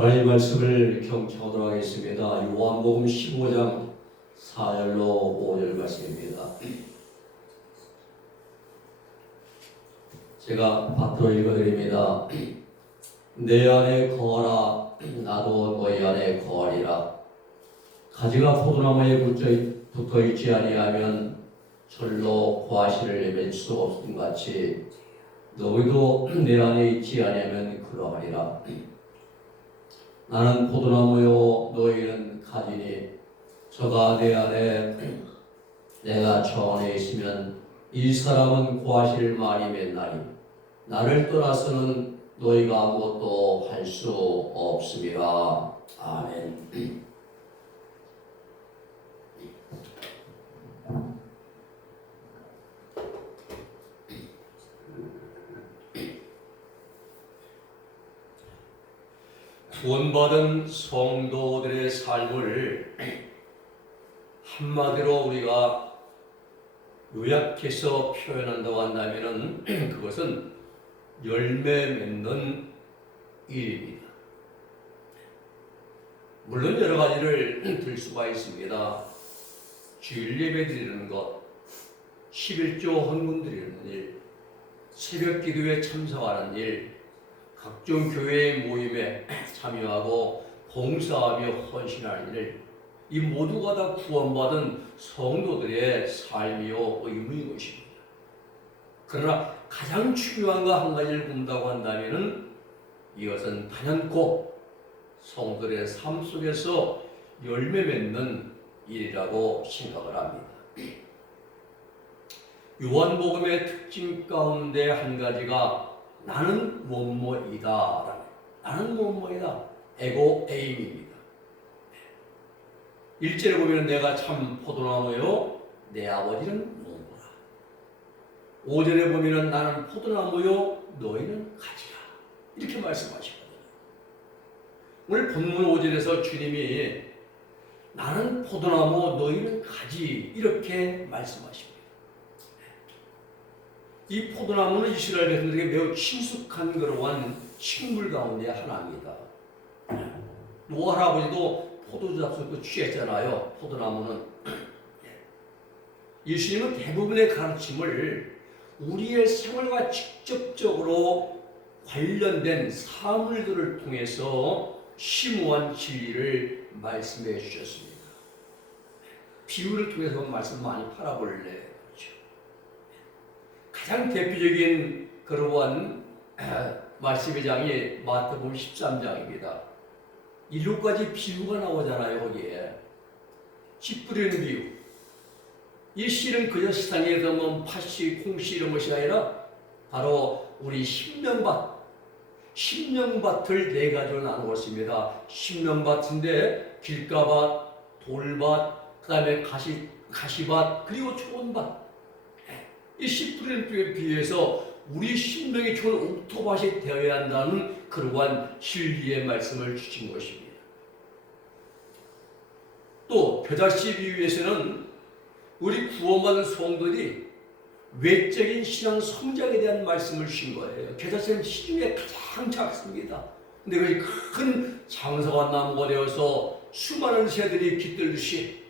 하나님 말씀을 경청하도록 하겠습니다. 요한복음 15장 4절로 5절 말씀입니다. 제가 받들어 읽어드립니다. 내 안에 거하라, 나도 너희 안에 거하리라. 가지가 포도나무에 붙어있지 아니하면 절로 과실을 맺을 수 없음 같이 너희도 내 안에 있지 아니하면 그러하리라. 나는 포도나무요 너희는 가지니 저가 내 안에 내가 저 안에 있으면 이 사람은 과실을 많이 맺나니 나를 떠나서는 너희가 아무것도 할 수 없습니다. 아멘. 구원받은 성도들의 삶을 한마디로 우리가 요약해서 표현한다고 한다면 그것은 열매 맺는 일입니다. 물론 여러 가지를 들 수가 있습니다. 주일 예배 드리는 것, 11조 헌금 드리는 일, 새벽 기도에 참석하는 일, 각종 교회의 모임에 참여하고 봉사하며 헌신하는 일, 이 모두가 다 구원받은 성도들의 삶이요 의무인 것입니다. 그러나 가장 중요한 거 한 가지를 본다고 한다면 이것은 단연코 성도들의 삶 속에서 열매 맺는 일이라고 생각을 합니다. 요한복음의 특징 가운데 한 가지가 나는 뭐뭐이다. 나는 뭐뭐이다. 에고 에임입니다. 1절에 보면 내가 참 포도나무요 내 아버지는 농부라. 5절에 보면 나는 포도나무요 너희는 가지라. 이렇게 말씀하시거든요. 오늘 본문 5절에서 주님이 나는 포도나무 너희는 가지 이렇게 말씀하십니다. 이 포도나무는 이스라엘 백성들에게 매우 친숙한 그러한 식물 가운데 하나입니다. 노아 할아버지도 포도주 잡수고 취했잖아요. 포도나무는. 예수님은 대부분의 가르침을 우리의 생활과 직접적으로 관련된 사물들을 통해서 심오한 진리를 말씀해 주셨습니다. 비유를 통해서 말씀 많이 팔아볼래. 가장 대표적인 그러한 말씀의 장이 마태복음 13장입니다. 7가지 비유가 나오잖아요. 거기에 씨 뿌리는 비유. 이 씨는 그저 세상에서 뭐 팥씨, 콩씨 이런 것이 아니라 바로 우리 신명밭을 4가지로 나누었습니다. 신명밭인데 길가밭, 돌밭, 그 다음에 가시밭, 그리고 좋은 밭. 이 씨 뿌리는 비유에 비해서 우리 신명이 좋은 옥토밭이 되어야 한다는 그러한 진리의 말씀을 주신 것입니다. 또 겨자씨 비유에서는 우리 구원받은 성도들이 외적인 신앙 성장에 대한 말씀을 주신 거예요. 겨자씨는 시중에 가장 작습니다. 근데 그것이 큰 장성한 나무가 되어서 수많은 새들이 깃들듯이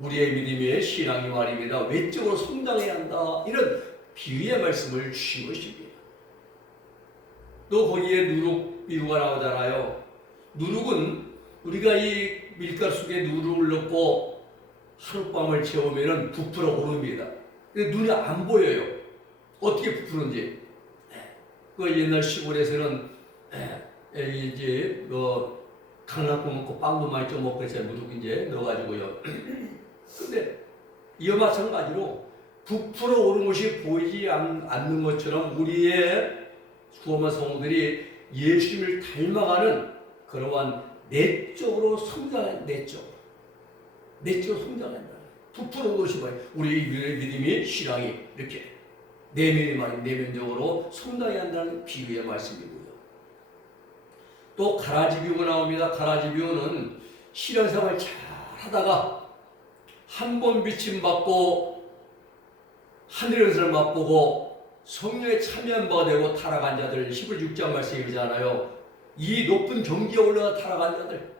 우리의 믿음의 신앙이 말입니다. 외적으로 성장해야 한다. 이런 비유의 말씀을 주신 것입니다. 또 거기에 누룩 비유가 나오잖아요. 누룩은 우리가 이 밀가루 속에 누룩을 넣고 하룻밤을 재우면 부풀어 오릅니다. 근데 눈이 안 보여요. 어떻게 부푸는지. 그 옛날 시골에서는 이제 강낭콩 먹고 빵도 많이 좀 먹고 해서 누룩 이제 넣어가지고요. 근데 이와 마찬가지로 부풀어 오른 것이 보이지 않는 것처럼 우리의 구원받은 성도들이 예수님을 닮아가는 그러한 내적으로 성장한 내적으로 성장한다. 부풀어 오른 것이 뭐예요? 우리의 믿음이 신앙이 이렇게 내면적으로 성장해야 한다는 비유의 말씀이고요. 또 가라지 비유가 나옵니다. 가라지 비유는 신앙생활 잘 하다가 한 번 비침 받고 하늘의 은사를 맛보고 성령에 참여한 바가 되고 타락한 자들 16장 말씀이잖아요. 이 높은 경지에 올라가 타락한 자들,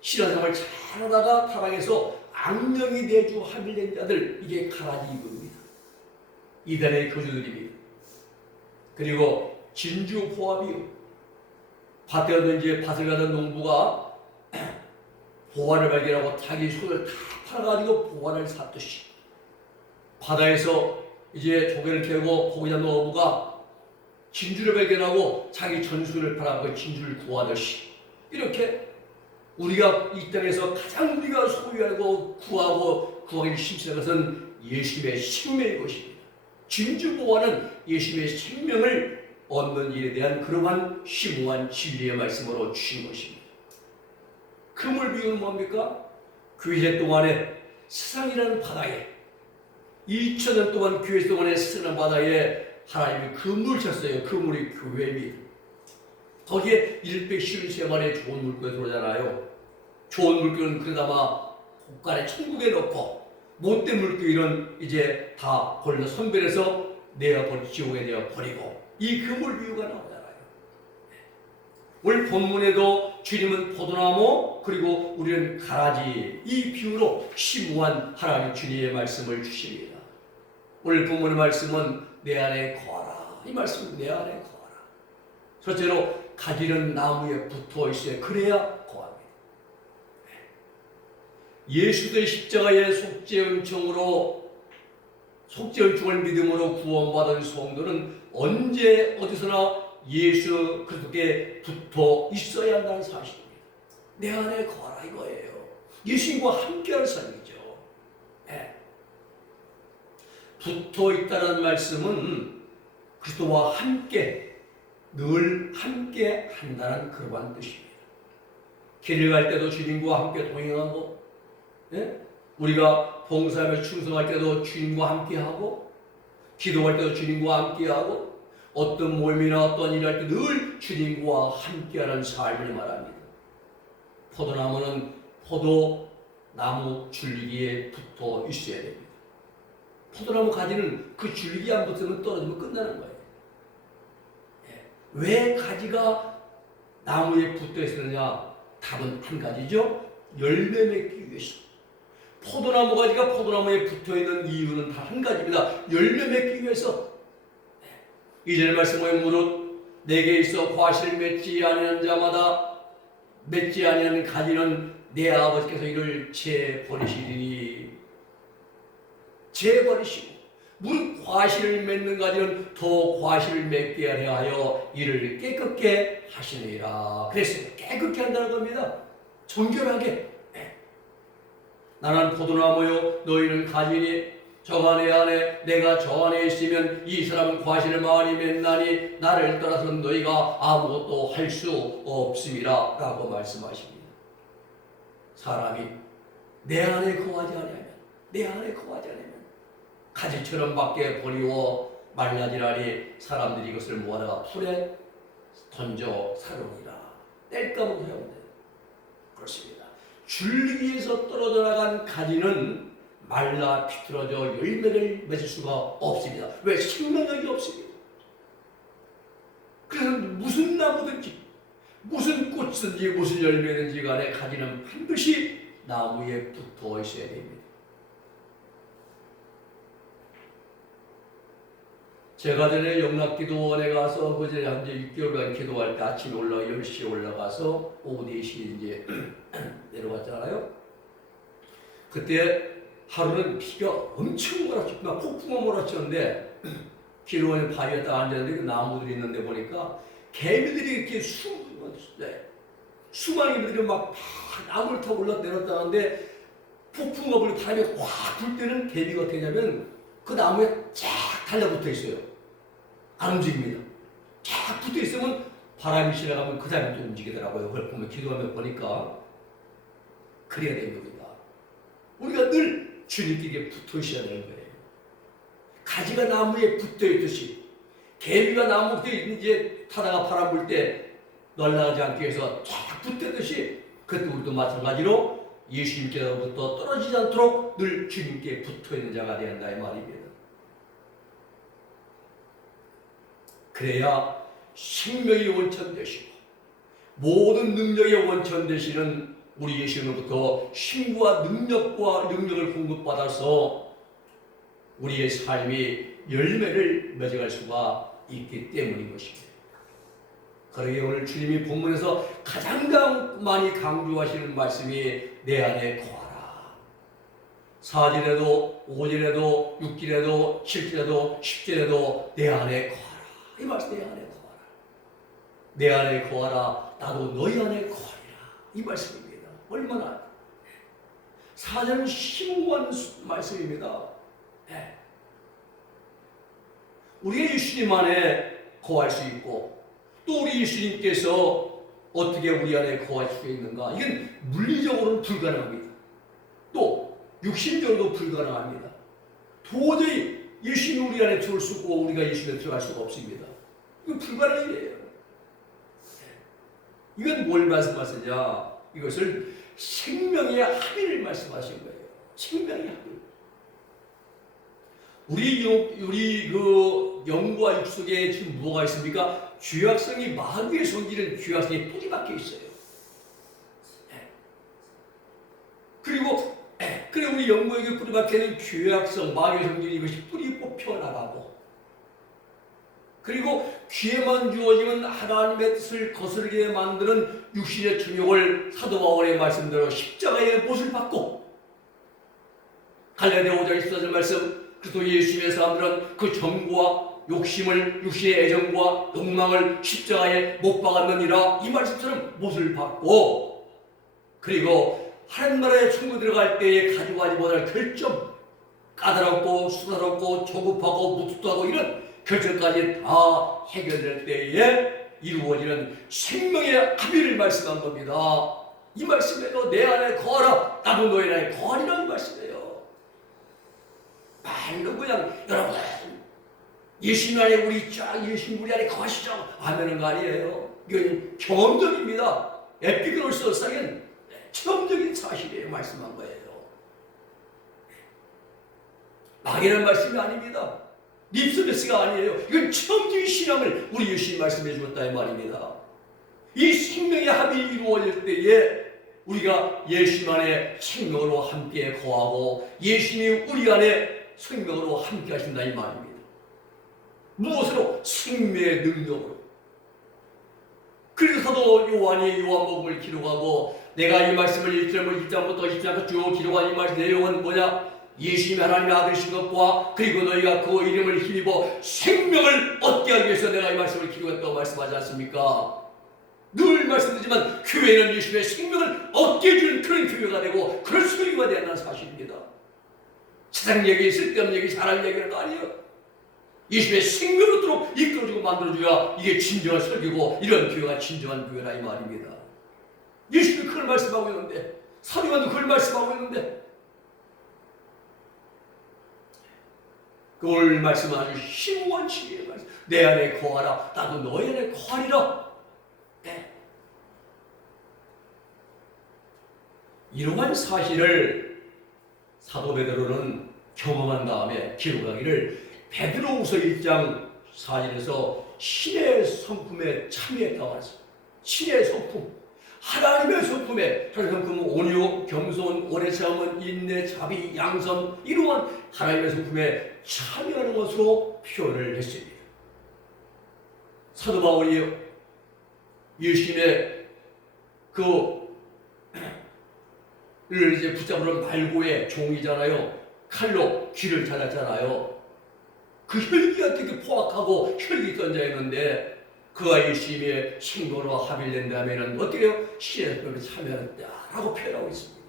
신앙생활 잘하다가 타락해서 악령이 내주 합일된 자들, 이게 가라지 입음입니다. 이단의 교주들입니다. 그리고 진주 보합이요. 밭에 얻은 밭을 가던 농부가 보화를 발견하고 자기 손을 다 팔아가지고 보화를 샀듯이 바다에서 이제 조개를 캐고 고기 잡는 어부가 진주를 발견하고 자기 전술을 팔아 그 진주를 구하듯이 이렇게 우리가 이 땅에서 가장 우리가 소유하고 구하기 힘쓰는 것은 예수님의 생명의 것입니다. 진주 보화는 예수님의 생명을 얻는 일에 대한 그러한 심오한 진리의 말씀으로 주신 것입니다. 그물 비유는 뭡니까? 교회 동안에 세상이라는 바다에 2000년 동안 교회 동안에 세상이라는 바다에 하나님이 그물을 쳤어요. 그물이 교회입니다. 거기에 150세만의 좋은 물건이 들어오잖아요. 좋은 물건은 그나마 곳간에 천국에 넣고 못된 물건은 이제 다 벌려 선별해서 내어버리고 지옥에 내어버리고 이 그물 비유가 나오잖아요. 오늘 본문에도 주님은 포도나무 그리고 우리는 가라지, 이 비유로 심오한 하나님 주님의 말씀을 주십니다. 오늘 본문의 말씀은 내 안에 거하라. 이 말씀은 내 안에 거하라. 첫째로 가지는 나무에 붙어 있어야 그래야 거합니다. 예수의 십자가의 속죄은총을 믿음으로 구원받은 성도는 언제 어디서나 예수 그리스도께 붙어 있어야 한다는 사실입니다. 내 안에 거하라 이거예요. 예수님과 함께하는 삶이죠. 네. 붙어 있다는 말씀은 그리스도와 함께 늘 함께 한다는 그러한 뜻입니다. 길을 갈 때도 주님과 함께 동행하고, 네? 우리가 봉사하며 충성할 때도 주님과 함께하고, 기도할 때도 주님과 함께하고, 어떤 모임이나 어떤 일을 할 때 늘 주님과 함께하는 삶을 말합니다. 포도나무는 포도나무 줄기에 붙어 있어야 됩니다. 포도나무 가지는 그 줄기에 안 붙으면 떨어지면 끝나는 거예요. 왜 가지가 나무에 붙어 있느냐? 답은 한 가지죠. 열매 맺기 위해서. 포도나무 가지가 포도나무에 붙어 있는 이유는 단 한 가지입니다. 열매 맺기 위해서. 이전의 말씀에 무릇 내게 있어 과실 맺지 아니하는 자마다 맺지 아니하는 가지는 내 아버지께서 이를 재버리시리니, 재버리시고 무릇 과실을 맺는 가지는 더 과실을 맺게 하여 이를 깨끗게 하시느니라. 그랬어요. 깨끗게 한다는 겁니다. 정결하게. 나는 포도나무요 너희는 가지니 저 안에 내가 저 안에 있으면 이 사람은 과실을 많이 맺나니 나를 떠나서는 너희가 아무것도 할 수 없음이라 라고 말씀하십니다. 사람이 내 안에 거하지 않으면 가지처럼 밖에 버리워 말라지라니 사람들이 이것을 모아다가 풀에 던져 사르니라. 뗄감으로 사용돼요. 그렇습니다. 줄기에서 떨어져 나간 가지는 말라 비틀어져 열매를 맺을 수가 없습니다. 왜? 생명력이 없습니다. 그래서 무슨 나무든지 무슨 꽃이든지 무슨 열매든지 간에 가지는 반드시 나무에 붙어 있어야 됩니다. 제가 전에 영락기도원에 가서 그제 한 6개월간 기도할 때 아침에 10시에 올라가서 오후 4시에 이제 내려갔잖아요. 그때 하루는 비가 엄청 몰아쳤고 폭풍이 몰아쳤는데 기도원에 바위에 딱 앉았는데 그 나무들이 있는데 보니까 개미들이 이렇게 수많은 개미들이 막 나무를 타고 내렸다는데 폭풍과 불이 바람이 확 불 때는 개미가 어떻게 하냐면 그 나무에 쫙 달라붙어 있어요. 안 움직입니다. 쫙 붙어 있으면 바람이 지나가면 그 다음에 또 움직이더라고요. 그걸 보면 기도하며 보니까 그래야 되는 겁니다. 우리가 늘 주님께 붙어 있어야 되는 거예요. 가지가 나무에 붙어 있듯이 개미가 나무 밑에 이제 타다가 바람 불 때 날아가지 않기 위해서 쫙 붙었듯이 그때 우리도 마찬가지로 예수님께로부터 떨어지지 않도록 늘 주님께 붙어 있는 자가 되어야 한다 이 말입니다. 그래야 생명이 원천 되시고 모든 능력의 원천 되시는 우리 예수님으로부터 힘과 능력을 공급받아서 우리의 삶이 열매를 맺어갈 수가 있기 때문인 것입니다. 그러게 오늘 주님이 본문에서 가장 많이 강조하시는 말씀이 내 안에 거하라. 4절에도 5절에도 6절에도 7절에도 10절에도 내 안에 거하라. 이 말씀 내 안에 거하라. 내 안에 거하라. 나도 너희 안에 거하리라. 이 말씀입니다. 얼마나 4절은 심오한 말씀입니다. 네. 우리가 예수님 안에 거할 수 있고 또 우리 예수님께서 어떻게 우리 안에 거할 수 있는가? 이건 물리적으로는 불가능합니다. 또 육신적으로도 불가능합니다. 도저히 예수님이 우리 안에 들어올 수 없고 우리가 예수님에 들어갈 수가 없습니다. 이건 불가능한 일이에요. 이건 뭘 말씀하시냐? 이것을 생명의 합의를 말씀하신 거예요. 생명의 합의. 우리 그 영과 육 속에 지금 뭐가 있습니까? 죄악성이 마귀의 성질은 죄악성이 뿌리 박혀 있어요. 그리고 우리 영광에게 뿌리 박혀있는 죄악성, 마귀의 성질이 이것이 뿌리 뽑혀 나가고, 그리고 귀에만 주어지면 하나님의 뜻을 거스르게 만드는 육신의 충욕을 사도 바울의 말씀대로 십자가의 못을 받고, 갈라디아 5장 14절 말씀, 그리스도 예수님의 사람들은 그 정과 욕심을, 육신의 애정과 욕망을 십자가에 못 박았느니라, 이 말씀처럼 못을 받고, 그리고 하나님 나라에 천국 들어갈 때에 가져가지 못할 결점, 까다롭고 수다롭고 조급하고 무뚝뚝하고 이런 결정까지 다 해결될 때에 이루어지는 생명의 합의를 말씀한 겁니다. 이 말씀에도 내 안에 거하라, 나도 너희 안에 거하리라, 이 말씀이에요. 말로 그냥 여러분 예수님 안에 예수님 우리 안에 거하시죠 하면은 거 아니에요. 이건 경험적입니다. 에피그노시스상은 체험적인 사실이에요. 말씀한 거예요. 막이라는 말씀이 아닙니다. 립서비스가 아니에요. 이건 체험적인 신앙을 우리 예수님 말씀해 주었다 이 말입니다. 이 생명의 합이 이루어질 때에 우리가 예수님 안에 생명으로 함께 거하고 예수님이 우리 안에 생명으로 함께 하신다 이 말입니다. 무엇으로? 생명의 능력으로. 그래서 사도 요한이 요한복음을 기록하고 내가 이 말씀을 1장부터 10장까지 쭉 기록한 이 말씀 내용은 뭐냐? 예수님이 하나님의 아들이신 것과 그리고 너희가 그 이름을 힘입어 생명을 얻게 하기 위해서 내가 이 말씀을 기록했다고 말씀하지 않습니까? 늘 말씀드리지만 교회는 예수님의 생명을 얻게 해주는 그런 교회가 되고 그런 설교가 되는 사실입니다. 세상 얘기, 쓸데없는 얘기, 사람 얘기는 아니에요. 예수님의 생명을 얻도록 이끌어주고 만들어줘야 이게 진정한 설교고 이런 교회가 진정한 교회라 이 말입니다. 예수님이 그걸 말씀하고 있는데 사도 요한도 그걸 말씀하고 있는데 그걸 말씀하는 심오한 진리의 말씀. 내 안에 거하라, 나도 너희 안에 거하리라. 네. 이러한 사실을 사도 베드로는 경험한 다음에 기록하기를 베드로후서 1장 4절에서 신의 성품에 참여했다고 하죠. 신의 성품. 하나님의 성품에, 하나님의 성품은 온유, 겸손, 오래 참은, 인내, 자비, 양선, 이러한 하나님의 성품에 참여하는 것으로 표현을 했습니다. 사도 바울이 예수님의 를 이제 붙잡으러 말고의 종이잖아요. 칼로 귀를 잘랐잖아요. 그 혈기가 되게 포악하고 혈기 던져있는데 그가 예수님의 신고로 합일된다면 어떻게 해요? 신의 성품에 참여했다라고 표현하고 있습니다.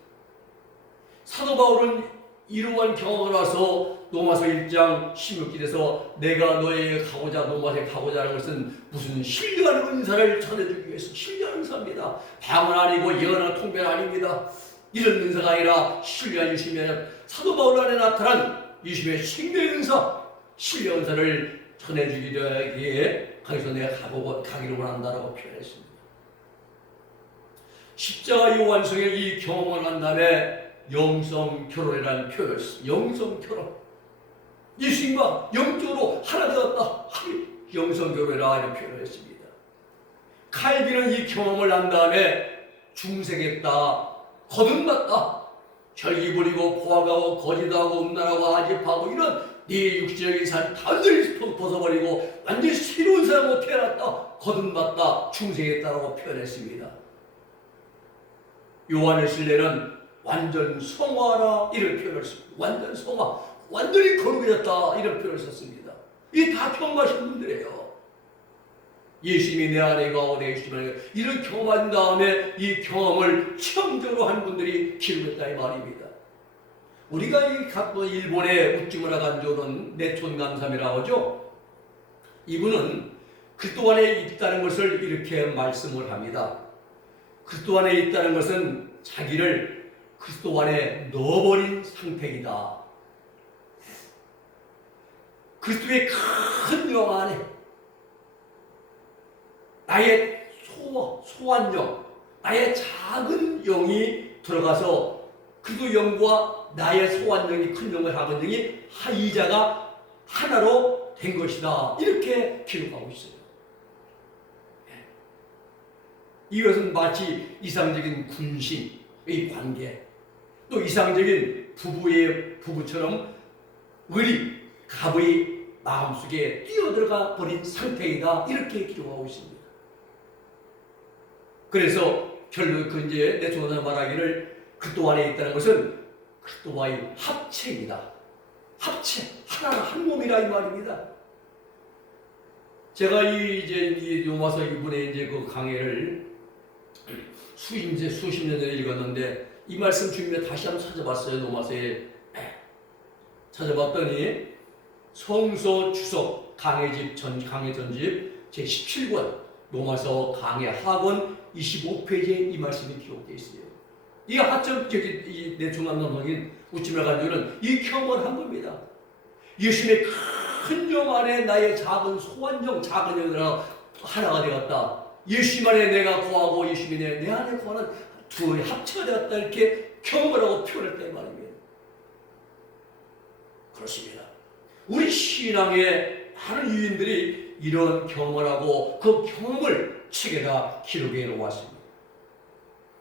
사도 바울은 이러한 경험을 와서 로마서 1장 16절에서 내가 너에게 가고자 로마서에 가고자 하는 것은 무슨 신령한 은사를 전해주기 위해서 신령한 은사입니다. 방언 아니고 예언이나 통변 아닙니다. 이런 은사가 아니라 신령한 예수님의 사도 바울 안에 나타난 예수님의 생명의 은사, 신령한 은사를 전해주기에 거기서 내가 가기를 원한다라고 표현했습니다. 십자가 요한성의 이 경험을 한 다음에 영성결혼이라는 표현을 했습니다. 영성결혼. 예수님과 영적으로 하나 되었다. 영성결혼이라 이런 표현을 했습니다. 칼빈은 이 경험을 한 다음에 중생했다, 거듭났다, 혈기 부리고 포화가고 거짓하고 음란하고 아집하고 이런 네 육체적인 삶 완전히 벗어버리고 완전히 새로운 사람으로 태어났다, 거듭났다, 중생했다라고 표현했습니다. 요한의 신뢰는 완전 성화라 이런 표현을 썼습니다. 완전 성화, 완전히 거룩해졌다 이런 표현을 썼습니다. 이 다 경험하신 분들이에요. 예수님이 내 안에 가고 내 예수님 안에 이런 경험한 다음에 이 경험을 체험적으로 한 분들이 기록했다 이 말입니다. 우리가 이 일본의 우찌무라 간조는 내촌감삼이라고 하죠. 이분은 그리스도 안에 있다는 것을 이렇게 말씀을 합니다. 그리스도 안에 있다는 것은 자기를 그리스도 안에 넣어버린 상태이다. 그리스도의 큰 영 안에 나의 소한 영, 나의 작은 영이 들어가서 그리스도 영과 나의 소한 영이 큰 영과 작은 영이 이자가 하나로 된 것이다. 이렇게 기록하고 있어요. 이것은 마치 이상적인 군신의 관계, 또 이상적인 부부처럼 을이 갑의 마음속에 뛰어들어가 버린 상태이다. 이렇게 기록하고 있습니다. 그래서 결국 이제 내촌감삼 말하기를 그리스도 안에 있다는 것은 그리스도와의 합체입니다. 합체, 하나 한 몸이라 이 말입니다. 제가 이 로마서 1분의 이제 그 강해를 수십 년 전에 읽었는데 이 말씀 주님이 다시 한번 찾아봤어요. 로마서에 찾아봤더니 성서 주석 강해 전집 제 17권 로마서 강해 하권 25페이지에 이 말씀이 기록되어 있어요. 이 하점 이 내촌감삼인 우찌무라 간조는 이 경험을 한 겁니다. 예수님의 큰 영 안에 나의 작은 소한 영, 작은 영으로 하나가 되었다. 예수님 안에 내가 거하고 예수님이 내 안에 거하는 둘이 합체가 되었다. 이렇게 경험을 하고 표현했다 이 말입니다. 그렇습니다. 우리 신앙의 많은 유인들이 이런 경험을 하고 그 경험을 책에다 기록해 놓았습니다.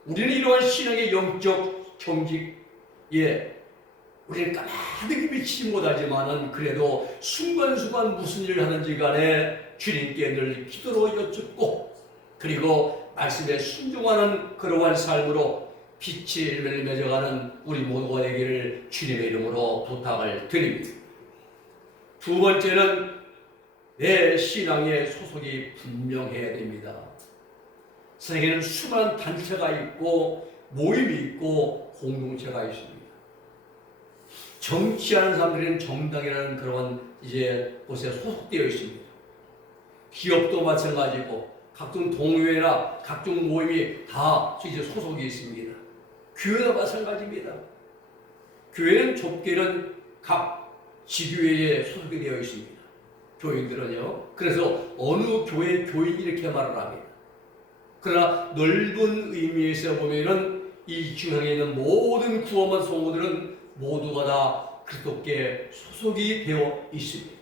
우리는 이러한 신앙의 영적 경직에 우리는 까마득히 미치지 못하지만은 그래도 순간순간 무슨 일을 하는지 간에 주님께 늘 기도로 여쭙고 그리고 말씀에 순종하는 그러한 삶으로 빛이 맺어가는 우리 모두가 되기를 주님의 이름으로 부탁을 드립니다. 두 번째는 내 신앙의 소속이 분명해야 됩니다. 세계에는 수많은 단체가 있고 모임이 있고 공동체가 있습니다. 정치하는 사람들은 정당이라는 그런 이제 곳에 소속되어 있습니다. 기업도 마찬가지고 각종 동호회나 각종 모임이 다 이제 소속이 있습니다. 교회도 마찬가지입니다. 교회는 좁게는 각 지교회에 소속이 되어 있습니다. 교인들은요. 그래서 어느 교회 교인 이렇게 말을 합니다. 그러나 넓은 의미에서 보면은 이 중앙에 있는 모든 구원받은 성도들은 모두가 다 그리스도께 소속이 되어 있습니다.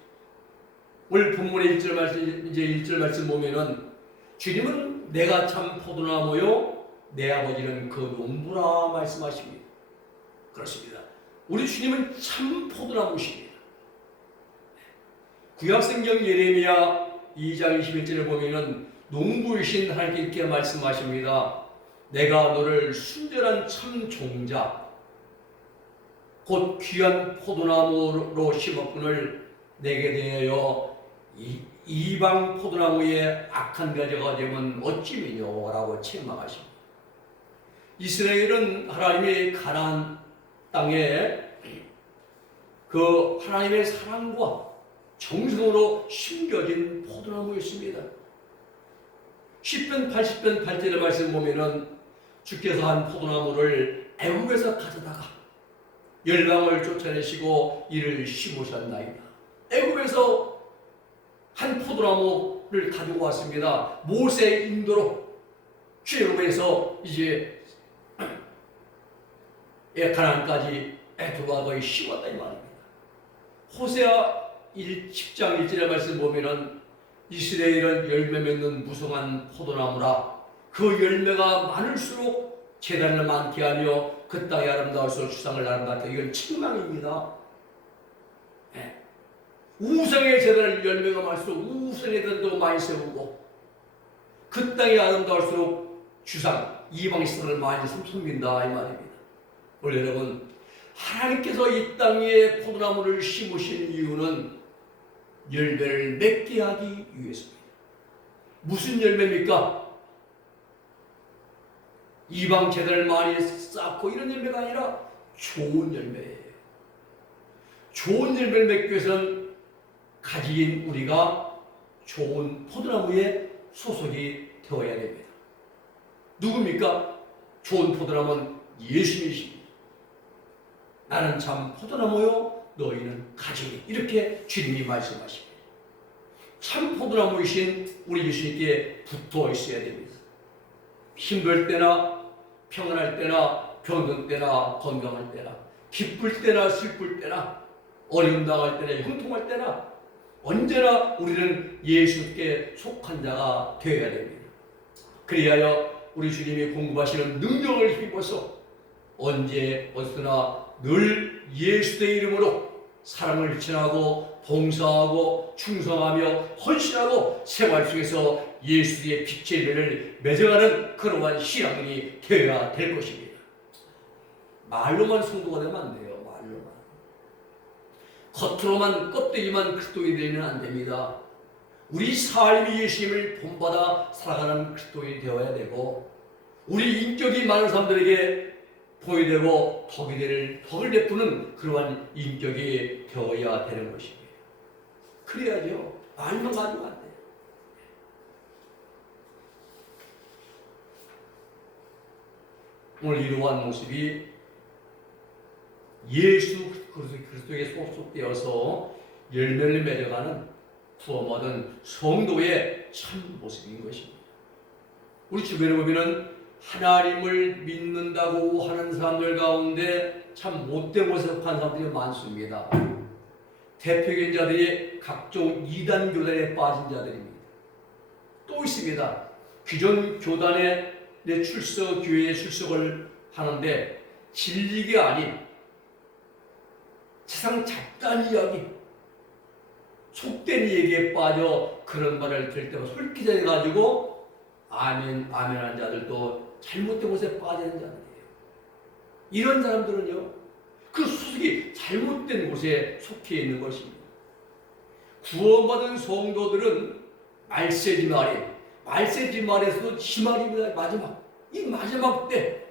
오늘 본문의 1절 말씀 보면은 주님은 내가 참 포도나무요 내 아버지는 그 농부라 말씀하십니다. 그렇습니다. 우리 주님은 참 포도나무십니다. 구약성경 예레미야 2장 21절을 보면은 농부이신 하나님께 이렇게 말씀하십니다. 내가 너를 순전한 참 종자 곧 귀한 포도나무로 심었군을 내게 대하여 이방 포도나무의 악한 가지가 되면 어찌미뇨 라고 책망하십니다. 이스라엘은 하나님의 가나안 땅에 그 하나님의 사랑과 정성으로 심겨진 포도나무였습니다. 시편 80편 8절의 말씀 보면은 주께서 한 포도나무를 애굽에서 가져다가 열방을 쫓아내시고 이를 심으셨나이다. 애굽에서 한 포도나무를 가지고 왔습니다. 모세의 인도로 출애굽에서 이제 가나안까지 들어와서 심었다 이 말입니다. 호세아 10장 1절의 말씀 보면은 이스라엘은 열매 맺는 무성한 포도나무라. 그 열매가 많을수록 재단을 많게 하며 그 땅이 아름다울수록 주상을 아름답게. 이건 책망입니다. 네. 우상의 재단을 열매가 많을수록 우상의 재단도 많이 세우고 그 땅이 아름다울수록 주상 이방의 신을 많이 섬긴다 이 말입니다. 원래 여러분, 하나님께서 이 땅에 포도나무를 심으신 이유는 열매를 맺게 하기 위해서입니다. 무슨 열매입니까? 이방 재단을 많이 쌓고 이런 열매가 아니라 좋은 열매예요. 좋은 열매를 맺기 위해서는 가지인 우리가 좋은 포도나무에 소속이 되어야 됩니다. 누굽니까? 좋은 포도나무는 예수님이십니다. 나는 참 포도나무요, 너희는 가지니. 이렇게 주님이 말씀하십니다. 참 포도나무이신 우리 예수님께 붙어 있어야 됩니다. 힘들 때나 평안할 때나 병든 때나 건강할 때나 기쁠 때나 슬플 때나 어려움 당할 때나 형통할 때나 언제나 우리는 예수께 속한 자가 되어야 됩니다. 그리하여 우리 주님이 공급하시는 능력을 힘입어서 언제 어디서나 늘 예수의 이름으로 사랑을 전하고 봉사하고 충성하며 헌신하고 생활 속에서 예수의 빛의 열매를 맺어가는 그러한 신앙이 되어야 될 것입니다. 말로만 성도가 되면 안 돼요. 말로만. 겉으로만 껍데기만 그리스도인이 되면 안 됩니다. 우리 삶이 예수님을 본받아 살아가는 그리스도인이 되어야 되고 우리 인격이 많은 사람들에게 보이 되고 덕을 베푸는 그러한 인격이 되어야 되는 것입니다. 그래야죠. 말만 가지고 안 돼요. 오늘 이러한 모습이 예수 그리스도에 소속되어서 열매를 맺어가는 구원받은 성도의 참 모습인 것입니다. 우리 주변에 보면은 하나님을 믿는다고 하는 사람들 가운데 참 못된 곳에 속한 사람들이 많습니다. 대표적인 자들이 각종 이단 교단에 빠진 자들입니다. 또 있습니다. 기존 교단에 교회에 출석을 하는데 진리가 아닌 세상 잡다한 이야기, 속된 얘기에 빠져 그런 말을 들을 때마다 솔깃해가지고 아멘한 자들도 잘못된 곳에 빠지는 자들이에요. 이런 사람들은요, 그 수석이 잘못된 곳에 속해 있는 것입니다. 구원받은 성도들은 말세지 말에서도 지말입니다. 이 마지막 때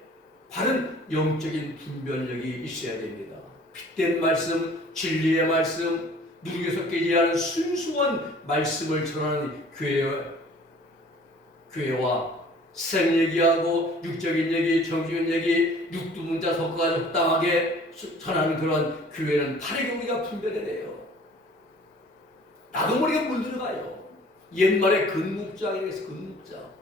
바른 영적인 분별력이 있어야 됩니다. 빛된 말씀, 진리의 말씀, 누룩에 섞이지 않은 순수한 말씀을 전하는 교회와 세상 얘기하고 육적인 얘기, 정적인 얘기, 육두문자 섞어가지고 적당하게 전하는 그런 교회는 바르게 우리가 분별해야 돼요. 나도 모르게 물들어가요. 옛말에 근묵장이라서 근묵장.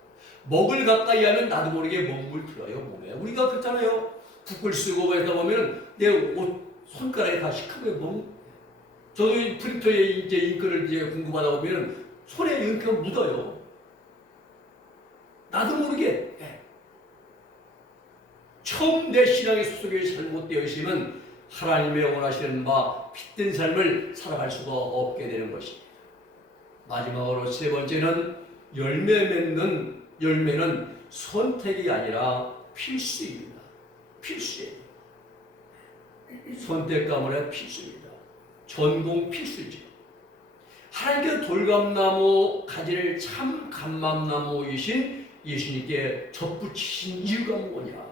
먹을 가까이 하면 나도 모르게 먹물 들어요, 몸에. 우리가 그렇잖아요. 붓글 쓰고 하다 보면 내 옷 손가락에 다 시커멓게 저도 프린터에 이제 잉크를 이제 공급하다 보면 손에 잉크가 묻어요. 나도 모르게. 처음 내 신앙의 소속이 잘못되어 있으면 하나님의 원하시는 바 빛된 삶을 살아갈 수가 없게 되는 것입니다. 마지막으로 세 번째는 열매는 선택이 아니라 필수입니다. 필수예요. 선택 가문의 필수입니다. 전공 필수죠. 하나님께서 돌감나무 가지를 참 감람나무이신 예수님께 접붙이신 이유가 뭐냐?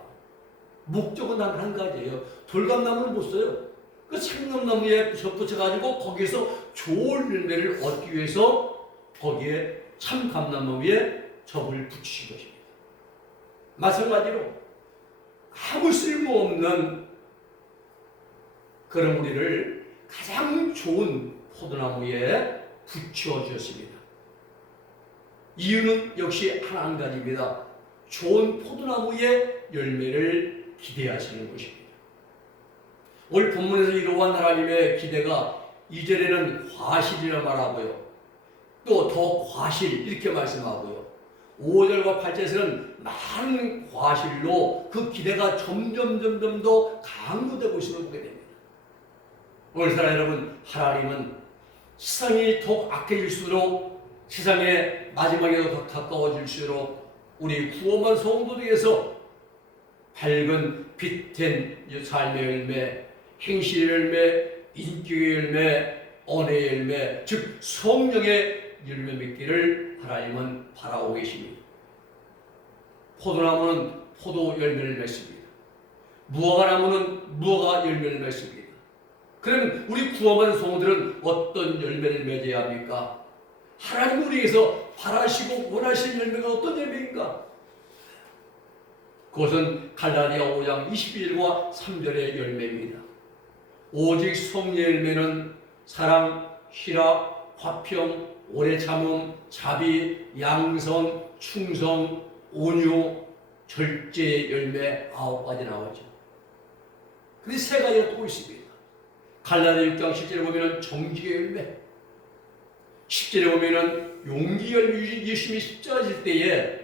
목적은 한 가지예요. 돌감나무는 못 써요. 그 참감나무에 접붙여가지고 거기에서 좋은 열매를 얻기 위해서 거기에 참감나무 위에 접을 붙이신 것입니다. 마찬가지로 아무 쓸모없는 그런 우리를 가장 좋은 포도나무에 붙여주셨습니다. 이유는 역시 하나 한 가지입니다. 좋은 포도나무의 열매를 기대하시는 것입니다. 오늘 본문에서 이러한 하나님의 기대가 2절에는 과실이라 말하고요. 또 더 과실 이렇게 말씀하고요. 5절과 8절에서는 많은 과실로 그 기대가 점점 더 강조되고 있음을 보게 됩니다. 오늘 사랑 여러분, 하나님은 세상이 더욱 악해질수록 세상의 마지막에 더 가까워질수록 우리 구원받은 성도들에게서 밝은 빛된 삶의 열매, 행실의 열매, 인격의 열매, 언어의 열매, 즉 성령의 열매 맺기를 하나님은 바라고 계십니다. 포도나무는 포도 열매를 맺습니다. 무화과나무는 무화과 열매를 맺습니다. 그러면 우리 구원받은 성도들은 어떤 열매를 맺어야 합니까? 하나님 우리에게서 바라시고 원하시는 열매가 어떤 열매인가? 그것은 갈라디아 5장 21절과 3절의 열매입니다. 오직 성령의 열매는 사랑, 희락, 화평, 오래 참음, 자비, 양선, 충성, 온유, 절제의 열매 9가지 나오죠. 근데 3가지가 또 있습니다. 갈라디아 6장 10절에 보면 정직의 열매, 10절에 보면 용기 열매, 예수님이 십자가 질 때에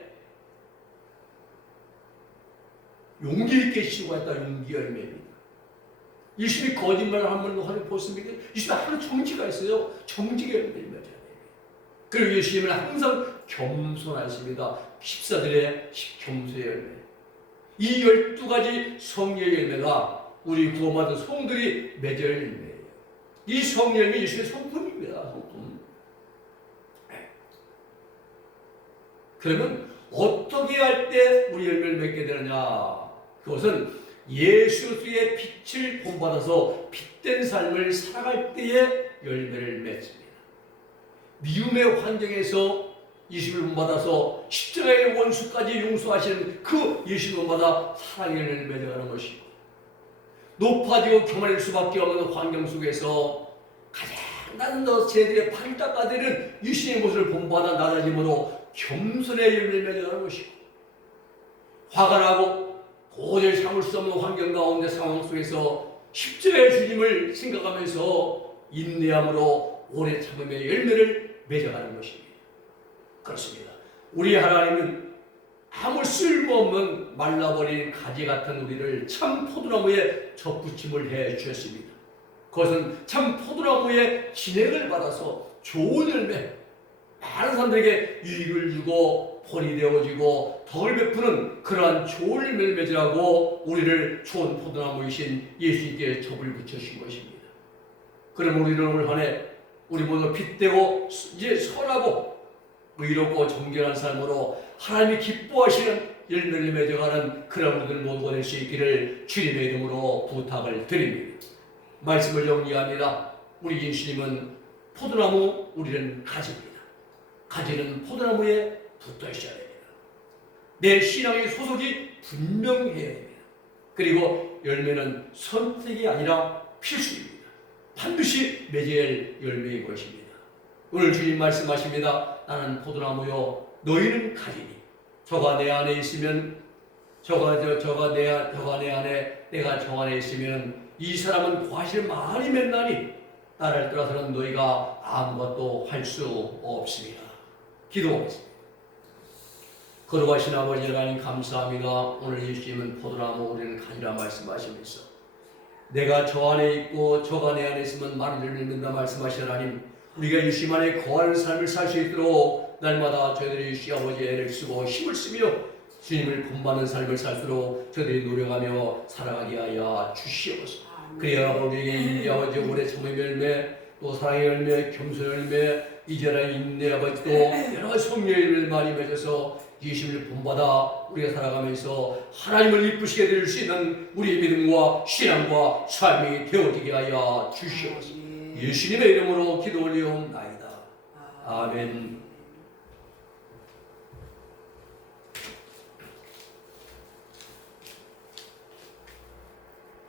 용기 있게 시도했다. 용기 열매입니다. 예수님이 거짓말을 한 번도 하는 보습니까? 예수님이 하루 정지가 있어요. 정직의 열매를 맺어야 돼요. 그리고 예수님은 항상 겸손하십니다. 14절의 겸손의 열매. 이 12가지 성령의 열매가 우리 구원받은 성들이 맺을 열매예요. 이 성령 열매 예수님의 성품입니다. 성품. 그러면 어떻게 할 때 우리 열매를 맺게 되느냐? 그것은 예수의 빛을 본받아서 빛된 삶을 살아갈 때에 열매를 맺습니다. 미움의 환경에서 예수를 본받아서 십자가의 원수까지 용서하시는 그 예수를 본받아 사랑의 열매를 맺어가는 것이고, 높아지고 교만할 수밖에 없는 환경 속에서 가장 낮은 제들의 발을 닦아내는 예수의 모습을 본받아 낮아짐으로 겸손의 열매를 맺어가는 것이고, 화가 나고 도저히 참을 수 없는 환경 가운데 상황 속에서 십자가의 주님을 생각하면서 인내함으로 오래 참음의 열매를 맺어가는 것입니다. 그렇습니다. 우리 하나님은 아무 쓸모없는 말라버린 가지 같은 우리를 참 포도나무에 접붙임을 해 주셨습니다. 그것은 참 포도나무의 진액을 받아서 좋은 열매, 많은 사람들에게 유익을 주고 본이 되어지고 덕을 베푸는 그러한 좋은 열매를 맺으라고 우리를 좋은 포도나무이신 예수님께 접을 붙여주신 것입니다. 그러면 우리는 올 한 해 우리 모두 빛되고 이제 선하고 의롭고 정결한 삶으로 하나님이 기뻐하시는 열매를 맺어가는 그런 우리들 모두가 될 수 있기를 주님의 이름으로 부탁을 드립니다. 말씀을 정리합니다. 우리 예수님은 포도나무, 우리는 가지입니다. 가지는 포도나무에 붙어 있어야 됩니다. 내 신앙의 소속이 분명해야 됩니다. 그리고 열매는 선택이 아니라 필수입니다. 반드시 맺어야 할 열매인 것입니다. 오늘 주님 말씀하십니다. 나는 포도나무요 너희는 가지니 저가 내 안에 있으면 저가 내 안에 내가 저 안에 있으면 이 사람은 과실 많이 맺나니 나를 떠나서는 너희가 아무것도 할 수 없습니다. 기도하겠습니다. 거룩하신 아버지 하나님 감사합니다. 오늘 예수님은 포도나무 우리는 가지라 말씀하시면서 내가 저 안에 있고 저가 내 안에 있으면 많은 열매를 맺는다 말씀하신 하나님, 우리가 예수님 안에 거하는 삶을 살 수 있도록 날마다 저희들이 예수 아버지의 애를 쓰고 힘을 쓰며 주님을 본받는 삶을 살도록 저희들이 노력하며 살아가게 하여 주시옵소서. 그래야 우리에게 인내 아버지 오래 참음의 열매, 또 사랑의 열매, 겸손의 열매, 이제는 인내 아버지 또 여러 가지 성령의 열매를 많이 맺어서 예수님을 본받아 우리가 살아가면서 하나님을 이쁘시게 될 수 있는 우리의 믿음과 신앙과 삶이 되어지게 하여 주시옵소서. 예수님의 이름으로 기도 올리옵나이다. 아멘.